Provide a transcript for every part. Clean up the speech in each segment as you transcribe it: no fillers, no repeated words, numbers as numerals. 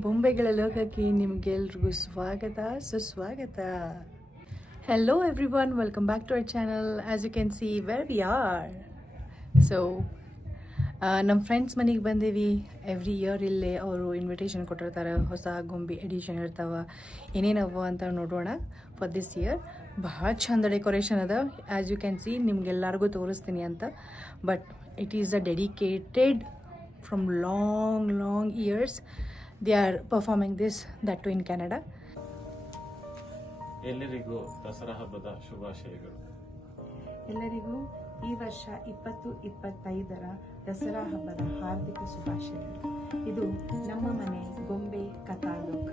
ಬೊಂಬೆಗಳ ಲೋಕಕ್ಕೆ ನಿಮಗೆಲ್ರಿಗೂ ಸ್ವಾಗತ ಸುಸ್ವಾಗತ. Hello everyone, welcome back to our channel. As you can see where we are. So ನಮ್ಮ friends ಮನೆಗೆ ಬಂದೇವಿ. Every year ಇಲ್ಲೇ ಅವರು ಇನ್ವಿಟೇಷನ್ ಕೊಟ್ಟಿರ್ತಾರೆ, ಹೊಸ ಗೊಂಬೆ ಎಡಿಷನ್ ಇರ್ತಾವ, ಏನೇನವ ಅಂತ ನೋಡೋಣ. ಫಾರ್ ದಿಸ್ ಇಯರ್ ಭಾಳ ಚಂದ ಡೆಕೋರೇಷನ್ ಅದ. ಆ್ಯಸ್ ಯು ಕ್ಯಾನ್ ಸಿ ನಿಮ್ಗೆಲ್ಲರಿಗೂ ತೋರಿಸ್ತೀನಿ ಅಂತ. But it is a dedicated from long years. They are performing this, that too in Canada. ಎಲ್ಲರಿಗೂ ದಸರಾ ಹಬ್ಬದ ಶುಭಾಶಯಗಳು. ಎಲ್ಲರಿಗೂ ಈ ವರ್ಷ 2025ರ ದಸರಾ ಹಬ್ಬದ ಹಾರ್ದಿಕ ಶುಭಾಶಯಗಳು. ಇದು ನಮ್ಮ ಮನೆ ಗೊಂಬೆ ಕಥಾಲೋಕ.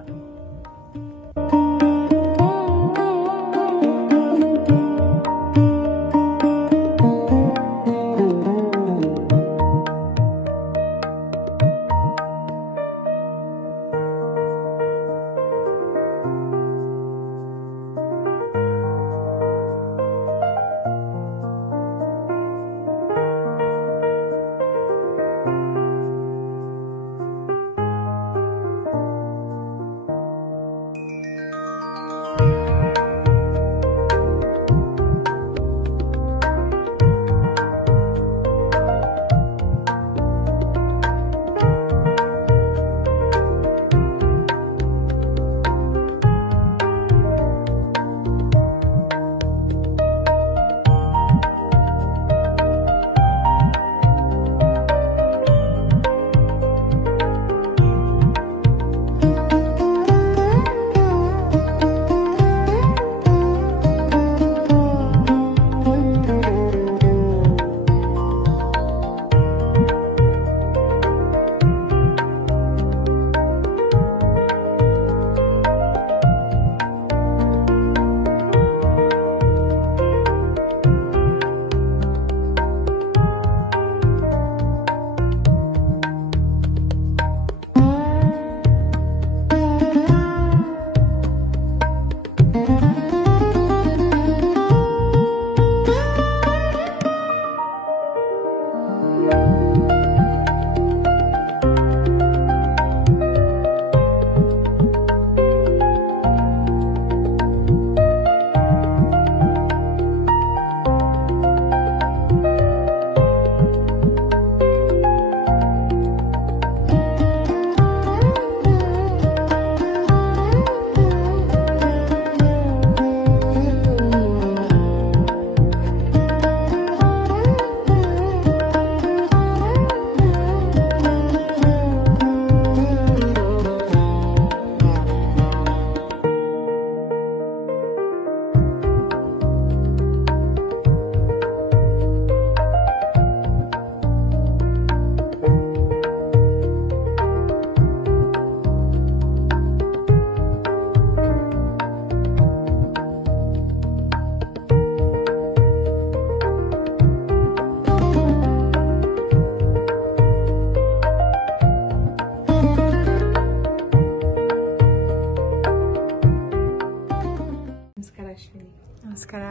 ನಮಸ್ಕಾರ.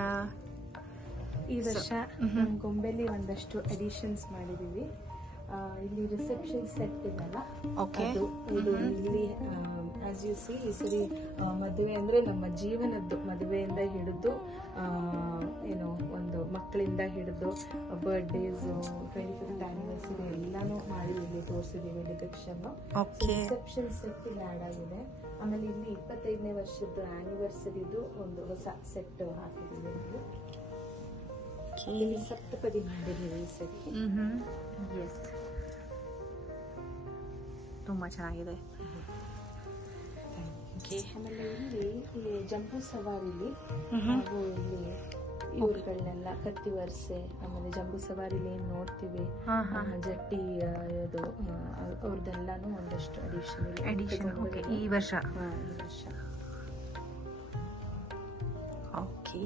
ಈ ವರ್ಷ ನಮ್ಮ ಗೊಂಬೆಲಿ ಒಂದಷ್ಟು ಅಡಿಷನ್ಸ್ ಮಾಡಿದೀವಿ. ಇಲ್ಲಿ ರಿಸೆಪ್ಷನ್ ಸೆಟ್ ಇದೆಲ್ಲ, ಇದು ಇಲ್ಲಿ ಆಸ್ ಯು ಸಿ ಈ ಸರಿ ಮದುವೆ ಅಂದ್ರೆ ನಮ್ಮ ಜೀವನದ್ದು, ಮದುವೆಯಿಂದ ಹಿಡಿದು ಏನು ಒಂದು ಮಕ್ಕಳಿಂದ ಹಿಡಿದು ಬರ್ಡೇಸು 25th ಆನಿವರ್ಸರಿ ಎಲ್ಲಾನು ಮಾಡಿ ಇಲ್ಲಿ ತೋರಿಸಿದೀವಿ ಡಿಪಿಕ್ಷನ್. ರಿಸೆಪ್ಷನ್ ಸೆಟ್ ಇಲ್ಲಿ ಆ್ಯಡ್ ಆಗಿದೆ. ಆಮೇಲೆ ಇಲ್ಲಿ 25ನೇ ವರ್ಷದ ಆನಿವರ್ಸರಿದು ಒಂದು ಹೊಸ ಸೆಟ್ ಹಾಕಿದೀವಿ. ಇಲ್ಲಿ ಸಪ್ತಪದಿ ಮಾಡಿದೀವಿ ಈ ಸರಿ. ಎಸ್, ತುಂಬ ಚೆನ್ನಾಗಿದೆ. ಆಮೇಲೆ ಇಲ್ಲಿ ಜಂಬೂ ಸವಾರಿಲಿ ನಾವು ಇಲ್ಲಿ ಇವುಗಳನ್ನೆಲ್ಲ ಕತ್ತಿ ವರ್ಸೆ, ಆಮೇಲೆ ಜಂಬೂ ಸವಾರಿಲಿ ಏನ್ ನೋಡ್ತೀವಿ ಜಟ್ಟಿ ಇದು ಅವ್ರದ್ದೆಲ್ಲಾನು ಒಂದಷ್ಟು ಅಡಿಷನ್ ಈ ವರ್ಷ. ಓಕೆ,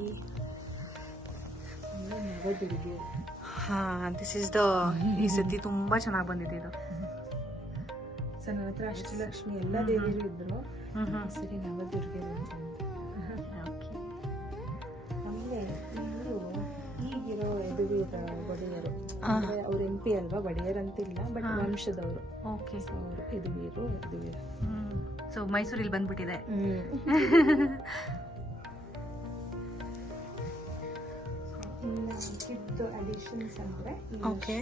ದಿಸ್ ಇಸ್ ದ ಈ ಸತಿ ತುಂಬಾ ಚೆನ್ನಾಗಿ ಬಂದಿದೆ ಇದು. ನನ್ನ ಹತ್ರ ಅಷ್ಟಲಕ್ಷ್ಮಿ ಎಲ್ಲ ದೇವಿರು ಇದ್ರು, ಸರಿ ನವದುರ್ಗೆ. ಆಮೇಲೆ ಇವರು ಈಗಿರೋ ಯದುವೀರ ಒಡೆಯರು, ಅವ್ರ MP ಅಲ್ವಾ, ಒಡೆಯರ್ ಅಂತಿಲ್ಲ, ಬಟ್ ವಂಶದವರು. ಯದುವೀರು ಸೊ ಮೈಸೂರಲ್ಲಿ ಬಂದ್ಬಿಟ್ಟಿದೆ. ಅಡಿಷನ್ಸ್ ಅಂದ್ರೆ ಓಕೆ.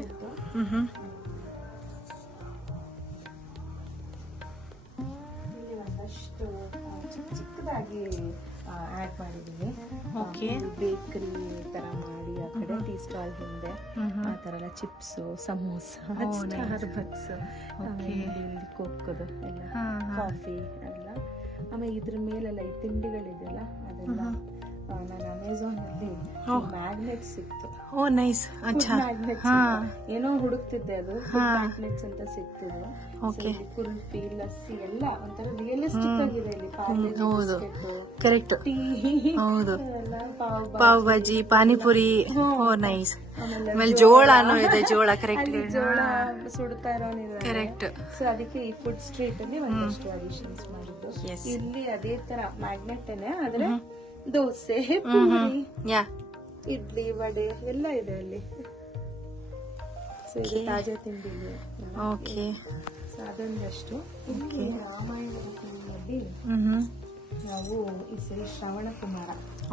ಇಲ್ಲಿ ಒಂದಷ್ಟು ಚಿಕ್ಕದಾಗಿ ಆಡ್ ಮಾಡಿದೀನಿ. ಓಕೆ. ಬೇಕರಿ ತರ ಮಾಡಿ ಆ ಕಡೆ ಟೀ ಸ್ಟಾಲ್ ಹಿಂದೆ ಆ ತರ ಎಲ್ಲ ಚಿಪ್ಸ್, ಸಮೋಸ, ಸ್ಟಾರ್ಬಕ್ಸ್, ಇಲ್ಲಿ ಕೋಕೋದು ಎಲ್ಲ, ಕಾಫಿ ಎಲ್ಲ. ಆಮೇಲೆ ಇದ್ರ ಮೇಲೆಲ್ಲ ಈ ತಿಂಡಿಗಳಿದೆಯಲ್ಲ ಅದೆಲ್ಲ ನಾನು ಅಮೆಝಾನ್ ಅಲ್ಲಿ ಮ್ಯಾಗ್ನೆಟ್ ಸಿಕ್ತು. ಓ ನೈಸ್. ಅಚ್ಚಾ. ಏನೋ ಹುಡುಕ್ತಿದ್ದೆ, ಅದು ಮ್ಯಾಗ್ನೆಟ್ಸ್ ಅಂತ ಸಿಕ್ತಿದ್ವು. ಕುಲ್ಫಿ, ಲಸ್ಸಿ ಎಲ್ಲ ಒಂಥರ ರಿಯಲಿಸ್ಟಿಕ್ ಆಗಿದೆ ಇಲ್ಲಿ. ಹೌದು, ಕರೆಕ್ಟ್. ಟೀ, ಹೌದು, ಪಾವ್ ಭಾಜಿ, ಪಾನಿಪುರಿ. ಓ ನೈಸ್. ಆಮೇಲೆ ಜೋಳನೂ ಇದೆ, ಜೋಳ. ಕರೆಕ್ಟ್, ಜೋಳ ಸುಡ್ತಾ ಇರೋನಿದೆ. ಕರೆಕ್ಟ್. ಸೊ ಅದಕ್ಕೆ ಈ ಫುಡ್ ಸ್ಟ್ರೀಟ್ ಅಲ್ಲಿ ಒಂದಷ್ಟು ಅಡಿಷನ್ಸ್ ಮಾಡಿದ್ದು. ಇಲ್ಲಿ ಅದೇ ತರ ಮ್ಯಾಗ್ನೆಟ್ ಆದ್ರೆ ದೋಸೆ, ಪೂರಿ, ಇಡ್ಲಿ, ವಡೆ ಎಲ್ಲ ಇದೆ ಅಲ್ಲಿ. ತಾಜಾ ತಿಂಡಿ. ಓಕೆ. ಅದೊಂದಷ್ಟು. ಇಲ್ಲಿ ರಾಮಾಯಣದ ಟೈಮಲ್ಲಿ ನಾವು ಈ ಸರಿ ಶ್ರವಣ ಕುಮಾರ.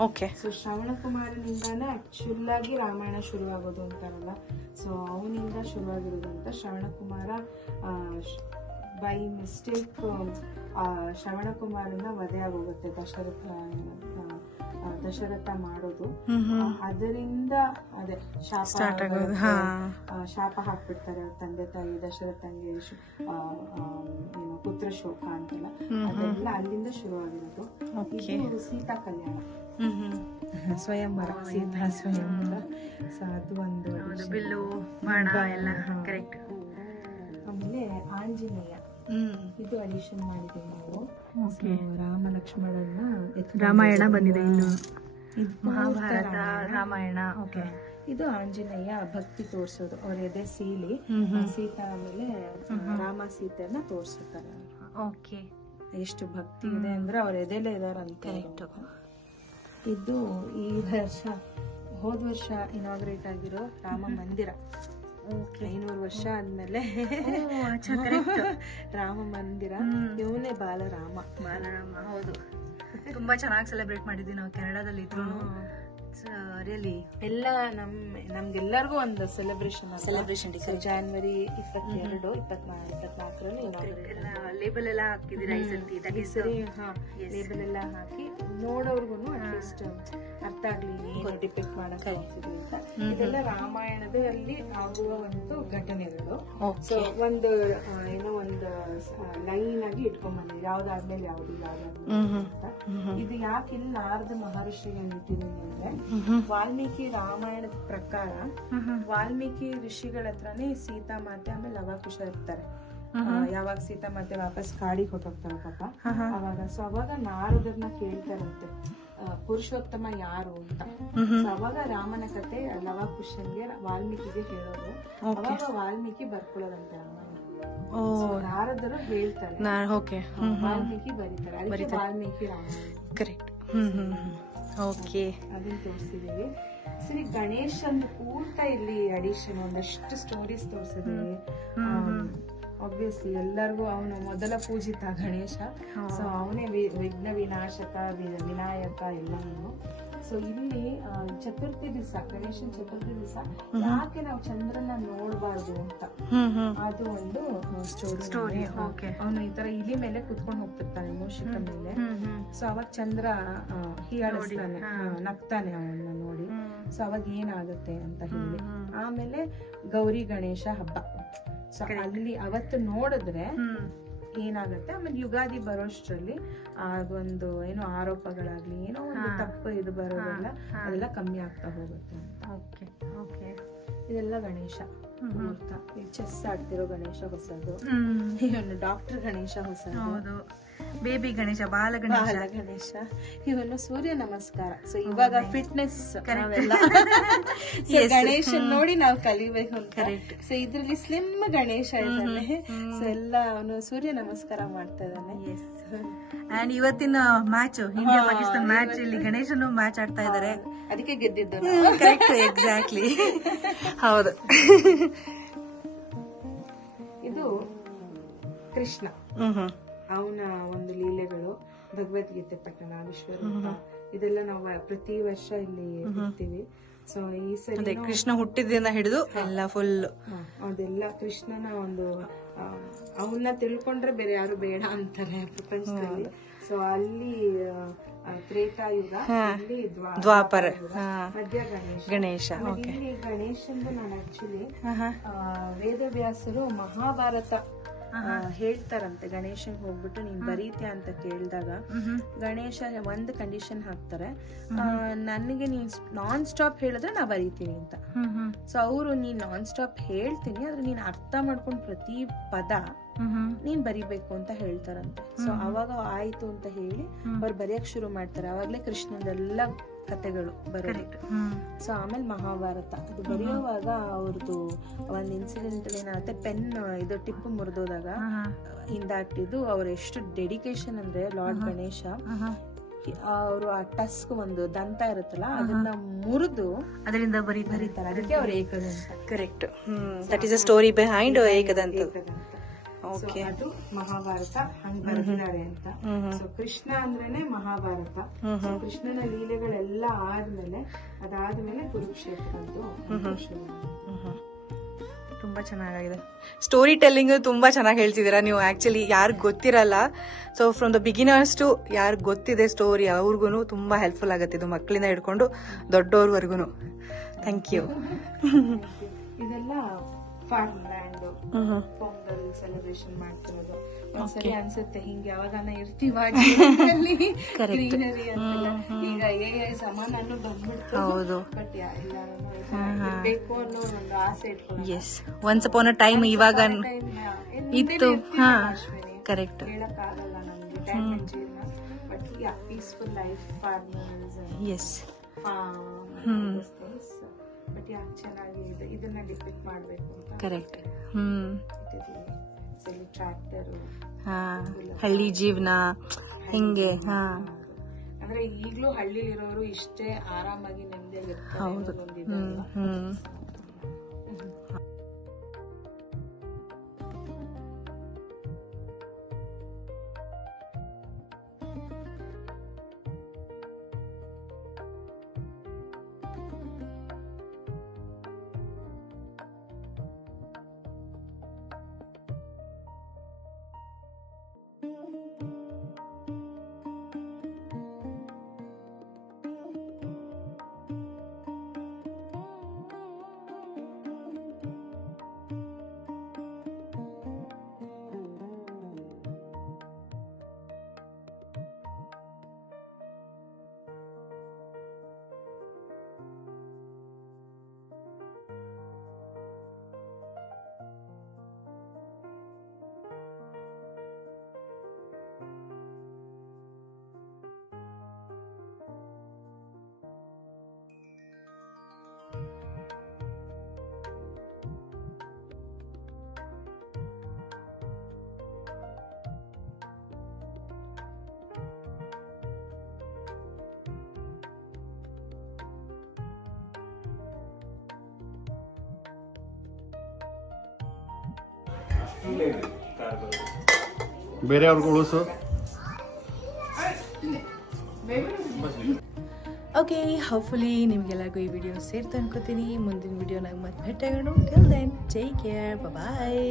ಓಕೆ. ಸೊ ಶ್ರವಣ ಕುಮಾರನಿಂದಾನೇ ಆಕ್ಚುಲ್ ಆಗಿ ರಾಮಾಯಣ ಶುರುವಾಗೋದು ಅಂತಾರಲ್ಲ, ಸೊ ಅವನಿಂದ ಶುರುವಾಗಿರೋದು ಅಂತ. ಶ್ರವಣ ಕುಮಾರ ಬೈ ಮಿಸ್ಟೇಕ್ ಶ್ರವಣ ಕುಮಾರನ ವಧೆ ಆಗೋಗುತ್ತೆ ದಶರಥ ಮಾಡೋದು. ಅದರಿಂದ ಅದೇ ಶಾಪ ಹಾಕ್ಬಿಡ್ತಾರೆ ಅವ್ರ ತಂದೆ ತಾಯಿ ದಶರಥಂಗೆ, ಏನು ಪುತ್ರ ಶೋಕ ಅಂತೆಲ್ಲ. ಅದೆಲ್ಲ ಅಲ್ಲಿಂದ ಶುರುವಾಗಿರೋದು. ಇದು ಸೀತಾ ಕಲ್ಯಾಣ, ಸ್ವಯಂವರ, ಸೀತಾ ಸ್ವಯಂವರ. ಸೊ ಅದು ಒಂದು ಬಿಲ್ಲು ಬಾಣ ಎಲ್ಲ. ಕರೆಕ್ಟ್. ಆಮೇಲೆ ಆಂಜನೇಯ, ಇದು ಅಡಿಷನ್ ಮಾಡಿದ್ದೀವಿ ನಾವು. ರಾಮ ಲಕ್ಷ್ಮಣನ ರಾಮಾಯಣ ಬಂದಿದೆ, ಇನ್ನು ಮಹಾಭಾರತ, ರಾಮಾಯಣ. ಓಕೆ. ಇದು ಆಂಜನೇಯ ಭಕ್ತಿ ತೋರ್ಸೋದು. ಅವ್ರ ಎದೆ ಸೀಲಿ ಸೀತಾ ಆಮೇಲೆ ರಾಮ ಸೀತೆಯನ್ನ ತೋರ್ಸುತ್ತಾರೆ. ಓಕೆ. ಎಷ್ಟು ಭಕ್ತಿ ಇದೆ ಅಂದ್ರೆ ಅವ್ರ ಎದೆಲೇ ಇದಾರಂತ. ಇದು ಈ ವರ್ಷ, ಹೋದ ವರ್ಷ ಇನಾಗ್ರೇಟ್ ಆಗಿರೋ ರಾಮ ಮಂದಿರ. 500 ವರ್ಷ ಆದ್ಮೇಲೆ ರಾಮ ಮಂದಿರ. ಇವನೇ ಬಾಲರಾಮ. ಹೌದು, ತುಂಬಾ ಚೆನ್ನಾಗಿ ಸೆಲೆಬ್ರೇಟ್ ಮಾಡಿದ್ವಿ ನಾವು ಕೆನಡಾದಲ್ಲಿ ಇದ್ರು. ರಿಯಲಿ ಎಲ್ಲ ನಮ್ಗೆಲ್ಲರಿಗೂ ಒಂದು ಸೆಲೆಬ್ರೇಷನ್ ಜಾನ್ವರಿ 22, 24ರಲ್ಲಿ ಲೇಬಲ್ ಎಲ್ಲ ಹಾಕಿದಿರ ಈ ಸರಿ. ಲೇಬಲ್ ಎಲ್ಲ ಹಾಕಿ ನೋಡೋರ್ಗು ಅಟ್ಲೀಸ್ಟ್ ಅರ್ಥ ಆಗ್ಲಿ ಏನು ಡಿಪಿಕ್ಟ್ ಮಾಡಕ್ ಹೋಗ್ತಿದ್ವಿ ಅಂತ. ಇದೆಲ್ಲ ರಾಮಾಯಣದಲ್ಲಿ ಆಗುವ ಒಂದು ಘಟನೆಗಳು. ಸೊ ಒಂದು ಏನೋ ಒಂದು ಲೈನ್ ಆಗಿ ಇಟ್ಕೊಂಡ್ಬಂದಿವಿ, ಯಾವ್ದಾದ್ಮೇಲೆ ಯಾವ್ದು ಅಂತ. ಇದು ಯಾಕೆ ಇಲ್ಲಿ ನಾರದ ಮಹರ್ಷಿಗೆ ನಿಂತಿದ್ದೀನಿ ಅಂದ್ರೆ, ವಾಲ್ಮೀಕಿ ರಾಮಾಯಣದ ಪ್ರಕಾರ ವಾಲ್ಮೀಕಿ ಋಷಿಗಳ ಹತ್ರನೇ ಸೀತಾ ಮಾತೆ ಆಮೇಲೆ ಲವಕುಶ ಇರ್ತಾರೆ. ಯಾವಾಗ ಸೀತಾ ಮಾತೆ ವಾಪಸ್ ಕಾಡಿಗೆ ಹೊಟ್ಟೋಗ್ತಾರೆ ಪಾಪ ಅವಾಗ. ಸೊ ಅವಾಗ ನಾರದರ್ನ ಕೇಳ್ತಾರಂತೆ ಪುರುಷೋತ್ತಮ ಯಾರು ಅಂತ. ಸೊ ಅವಾಗ ರಾಮನ ಕತೆ ಲವಕುಶನ್ಗೆ ವಾಲ್ಮೀಕಿಗೆ ಹೇಳೋದು. ಅವಾಗ ವಾಲ್ಮೀಕಿ ಬರ್ಕೊಳ್ಳೋದಂತೆ ರಾಮಾಯಣ. ನಾರದರು ಹೇಳ್ತಾರೆ, ವಾಲ್ಮೀಕಿ ಬರೀತಾರೆ. ಅದಕ್ಕೆ ವಾಲ್ಮೀಕಿ ರಾಮಾಯಣ. ಕರೆಕ್ಟ್. ಓಕೆ. ಅದನ್ನ ತೋರಿಸಿದೀವಿ. ಸರಿ, ಗಣೇಶ್ ಅಂತ ಪೂರ್ತ ಇಲ್ಲಿ ಅಡಿಷನ್ ಒಂದಷ್ಟು ಸ್ಟೋರೀಸ್ ತೋರಿಸಿದೀವಿ. ಆಬ್ವಿಯಸ್ಲಿ ಎಲ್ಲರಿಗೂ ಅವನು ಮೊದಲ ಪೂಜಿತ ಗಣೇಶ. ಸೊ ಅವನೇ ವಿಘ್ನ ವಿನಾಶಕ, ವಿನಾಯಕ ಎಲ್ಲಾನು. ಸೊ ಇಲ್ಲಿ ಚತುರ್ಥಿ ದಿವಸ, ಗಣೇಶನ್ ಚತುರ್ಥಿ ದಿವಸ ಯಾಕೆ ನಾವು ಚಂದ್ರನ ನೋಡಬಾರ್ದು ಅಂತ ಅದು ಒಂದು ಸ್ಟೋರಿ. ಅವನು ಈ ತರ ಇಲಿ ಮೇಲೆ ಕುತ್ಕೊಂಡು ಹೋಗ್ತಿರ್ತಾನೆ ಮೂಷಿಕ ಮೇಲೆ. ಸೊ ಅವಾಗ ಚಂದ್ರ ಹೀಯಾಳಿಸ್ತಾನೆ, ನಗ್ತಾನೆ ಅವನ್ನ ನೋಡಿ. ಸೊ ಅವಾಗ ಏನಾಗುತ್ತೆ ಅಂತ ಹೇಳಿ. ಆಮೇಲೆ ಗೌರಿ ಗಣೇಶ ಹಬ್ಬ. ಸೊ ಅಲ್ಲಿ ಅವತ್ತು ನೋಡಿದ್ರೆ ಏನಾಗುತ್ತೆ. ಆಮೇಲೆ ಯುಗಾದಿ ಬರೋಷ್ಟ್ರಲ್ಲಿ ಅದೊಂದು ಏನೋ ಆರೋಪಗಳಾಗ್ಲಿ ಏನೋ ಒಂದು ತಪ್ಪು ಇದು ಬರೋದೆಲ್ಲ ಅದೆಲ್ಲ ಕಮ್ಮಿ ಆಗ್ತಾ ಹೋಗುತ್ತೆ ಅಂತ. ಇದೆಲ್ಲ ಗಣೇಶ ಮುಹೂರ್ತ. ಚೆಸ್ ಆಡ್ತಿರೋ ಗಣೇಶ ಹೊಸದು, ಇವನು ಡಾಕ್ಟರ್ ಗಣೇಶ ಹೊಸದು, ಬೇಬಿ ಗಣೇಶ, ಬಾಲ ಗಣೇಶ, ಇವನು ಸೂರ್ಯ ನಮಸ್ಕಾರ. ಸೊ ಇವಾಗ ಫಿಟ್ನೆಸ್ ಗಣೇಶ ನೋಡಿ ನಾವು ಕಲಿಬೇಕು ಅಂತ. ಸೊ ಇದ್ರಲ್ಲಿ ಸ್ಲಿಮ್ ಗಣೇಶ ಇದ್ದಾನೆ. ಸೊ ಎಲ್ಲ ಅವನು ಸೂರ್ಯ ನಮಸ್ಕಾರ ಮಾಡ್ತಾ ಇದ್ದಾನೆ. ಅಂಡ್ ಇವತ್ತಿನ ಮ್ಯಾಚ್ ಇಂಡಿಯಾ ಪಾಕಿಸ್ತಾನ ಮ್ಯಾಚ್, ಇಲ್ಲಿ ಗಣೇಶನು ಮ್ಯಾಚ್ ಆಡ್ತಾ ಇದಾರೆ, ಅದಕ್ಕೆ ಗೆದ್ದಿದ್ದು. Correct, exactly. ಹೌದು. ಇದು ಕೃಷ್ಣ. ಅವನ ಒಂದು ಲೀಲೆಗಳು, ಭಗವದ್ಗೀತೆ ಪಠಣ, ವಿಶ್ವರೂಪ, ಇದೆಲ್ಲ ನಾವು ಪ್ರತಿ ವರ್ಷ ಇಲ್ಲಿ ಇರ್ತೀವಿ. ಸೊ ಈ ಸರಿ ಕೃಷ್ಣ ಹುಟ್ಟಿದ್ರಿಂದ ಹಿಡಿದು ಎಲ್ಲ ಫುಲ್ ಅದೆಲ್ಲ ಕೃಷ್ಣನ ಒಂದು ಅವನ್ನ ತಿಳ್ಕೊಂಡ್ರೆ ಬೇರೆ ಯಾರು ಬೇಡ ಅಂತಾರೆ ಪ್ರಪಂಚದಲ್ಲಿ. ಸೊ ಅಲ್ಲಿ ತ್ರೇತಾಯುಗ, ಇಲ್ಲಿ ದ್ವಾಪರ, ಮಧ್ಯ ಗಣೇಶ. ಇಲ್ಲಿ ಗಣೇಶಂದು ನಾನು ಆಕ್ಚುಲಿ ವೇದವ್ಯಾಸರು ಮಹಾಭಾರತ ಹೇಳ್ತಾರಂತೆ. ಗಣೇಶನ್ ಹೋಗ್ಬಿಟ್ಟು ನೀನ್ ಬರೀತ್ಯಾ ಅಂತ ಕೇಳಿದಾಗ ಗಣೇಶ ಒಂದು ಕಂಡೀಷನ್ ಹಾಕ್ತಾರೆ, ನನಗೆ ನೀನ್ ನಾನ್ ಸ್ಟಾಪ್ ಹೇಳಿದ್ರೆ ನಾ ಬರೀತೀನಿ ಅಂತ. ಸೊ ಅವರು ನೀನ್ ನಾನ್ ಸ್ಟಾಪ್ ಹೇಳ್ತೀನಿ ಆದ್ರೆ ನೀನ್ ಅರ್ಥ ಮಾಡ್ಕೊಂಡು ಪ್ರತಿ ಪದ ನೀನ್ ಬರಿಬೇಕು ಅಂತ ಹೇಳ್ತಾರಂತೆ. ಸೊ ಅವಾಗ ಆಯ್ತು ಅಂತ ಹೇಳಿ ಅವ್ರು ಬರೆಯಕ್ ಶುರು ಮಾಡ್ತಾರೆ. ಅವಾಗ್ಲೇ ಕೃಷ್ಣಂದೆಲ್ಲ ಕತೆಗಳು ಬರೋದು. ಸೊ ಆಮೇಲೆ ಮಹಾಭಾರತ ಅದು ಬರೆಯುವಾಗ ಅವ್ರದ್ದು ಒಂದ್ ಇನ್ಸಿಡೆಂಟ್ ಏನಾಗುತ್ತೆ, ಪೆನ್ ಇದು ಟಿಪ್ ಮುರಿದೋದಾಗ ಹಿಂದಾಟಿದ್ದು ಅವ್ರ ಎಷ್ಟು ಡೆಡಿಕೇಶನ್ ಅಂದ್ರೆ ಲಾರ್ಡ್ ಗಣೇಶ ಅವರು ಆ ಟಸ್ಕ್ ಒಂದು ದಂತ ಇರುತ್ತಲ್ಲ ಅದನ್ನ ಮುರಿದು ಅದರಿಂದ ಬರೀತಾರೆ. ಅದಕ್ಕೆ ಅವ್ರು Ekadanta. Correct. That is a story behind Ekadanta. Okay, ಅದು ಮಹಾಭಾರತ ಹಂಗ್ ಬರೆದಿದ್ದಾರೆ ಅಂತ. ಸೊ ಕೃಷ್ಣ ಅಂದ್ರೇನೆ ಮಹಾಭಾರತ. ಸೊ ಕೃಷ್ಣನ ಲೀಲೆಗಳೆಲ್ಲ ಅದಾದ್ಮೇಲೆ ಕುರುಕ್ಷೇತ್ರ ಅಂತೂ. ತುಂಬಾ ಚೆನ್ನಾಗಿದೆ. ಸ್ಟೋರಿ ಟೆಲ್ಲಿಂಗ್ ತುಂಬಾ ಚೆನ್ನಾಗಿ ಹೇಳ್ತಿದ್ದೀರಾ ನೀವು. ಆಕ್ಚುಲಿ ಯಾರಿಗ್ ಗೊತ್ತಿರಲ್ಲ, so from the beginners to ಯಾರಿಗ್ ಗೊತ್ತಿದೆ ಸ್ಟೋರಿ ಅವ್ರಿಗೂ ತುಂಬಾ ಹೆಲ್ಪ್ಫುಲ್ ಆಗುತ್ತೆ ಇದು, ಮಕ್ಕಳಿಂದ ಹಿಡ್ಕೊಂಡು ದೊಡ್ಡವ್ರವರೆಗೂ. Thank you. ಇದೆಲ್ಲ ಫಾರ್ಮ್ ಲ್ಯಾಂಡ್ ಪೊಂಗಲ್ ಸೆಲೆಬ್ರೇಷನ್ ಮಾಡ್ತಿರೋದು. ಒಂದ್ಸರಿ ಅನ್ಸುತ್ತೆ ಹಿಂಗೆ ಯಾವಾಗಾನ ಇರ್ತೀವಿ ಗ್ರೀನರಿ ಅಂತೆಲ್ಲ. ಈಗ AI ಸಮಾನನು ಬಂದ್ಬಿಡ್ತು, ಬಟ್ ಇರ್ಬೇಕು ಅನ್ನೋ ಒಂದು ಆಸೆ ಇಟ್ಕೊಂಡು. Yes, once upon a time ಇವಾಗ ಇತ್ತು. ಹಾ, ಕರೆಕ್ಟ್. ಹೇಳಕ್ಕಾಗಲ್ಲ ನಮ್ಗೆ ಟೈಮ್ ಜೀವನ, but peaceful life, farmers, yes, but ಯಾಕೆ ಚೆನ್ನಾಗಿ ಇದನ್ನ ಡಿಪೆಕ್ಟ್ ಮಾಡ್ಬೇಕು ಅಂತ. ಕರೆಕ್ಟ್. ಟ್ರ್ಯಾಕ್ಟರ್, ಹಳ್ಳಿ ಜೀವನ ಹಿಂಗೆ. ಅಂದ್ರೆ ಈಗ್ಲೂ ಹಳ್ಳಿಲಿರೋರು ಇಷ್ಟೇ ಆರಾಮಾಗಿ ನೆಮ್ಮದಿಯಾಗಿರ್ತಾರೆ. ಹೌದು. ಬೇರೆಯವ್ರಿಗೂ ಉಳಿಸು. ಓಕೆ, ಹೋಪ್ಫುಲಿ ನಿಮಗೆಲ್ಲರಿಗೂ ಈ ವಿಡಿಯೋ ಸೇರ್ತಾ ಅನ್ಕೋತೀನಿ. ಮುಂದಿನ ವಿಡಿಯೋನಾಗ ಮತ್ತೆ ಭೇಟಿಯಾಗೋಣ. ಟಿಲ್ ದೆನ್ ಟೇಕ್ ಕೇರ್, ಬಾಯ್.